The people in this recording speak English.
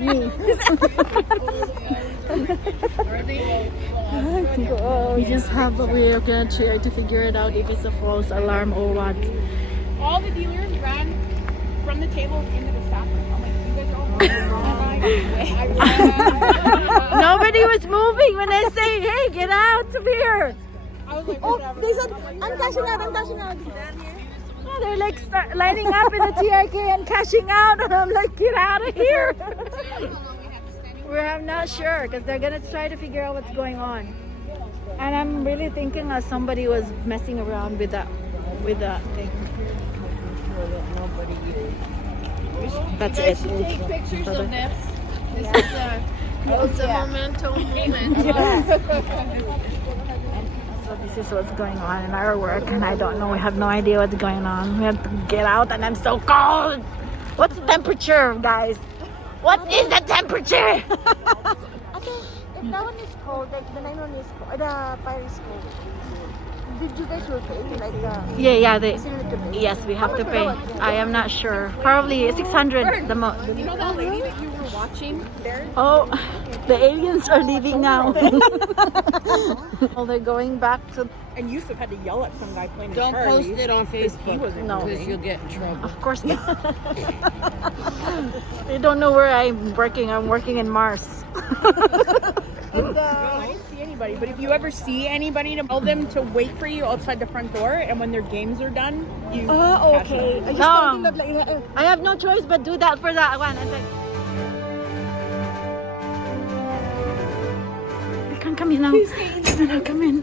me. We're gonna try to figure it out if it's a false alarm or what. All the dealers ran from the table into the staff room. I'm like, you guys are all Nobody was moving when I say, hey, get out of here. I was like, Oh, whatever. they said, I'm cashing out, I'm cashing out. Oh, they're like lining up in the TRK and cashing out, and I'm like, get out of here. I'm not sure because they're gonna try to figure out what's going on, and I'm really thinking that somebody was messing around with that thing. That's it. Take pictures of this. It's a memento moment. So this is what's going on in our work, and I don't know. We have no idea what's going on. We have to get out, and I'm so cold. What's the temperature, guys? What is the temperature? Okay, if that one is cold, like the 9 one is cold, the fire is cold. Did you guys will pay like Yeah. facility to pay? Yes, we have How to much pay. for that one? I am not sure. Probably 600 the most. You know that lady that you were watching there? Oh, the aliens are leaving now. Oh, they're going back to. And Yusuf had to yell at some guy playing Don't Charlie. post it on Facebook. wasn't No. Because you'll get in trouble. Of course not. They don't know where I'm working. I'm working in Mars. And, I didn't see anybody, but if you ever see anybody, to tell them to wait for you outside the front door, and when their games are done, you cash it. Okay. I just No. told him that like, I have no choice but do that for that one. It's like, they can't come in now. Come in.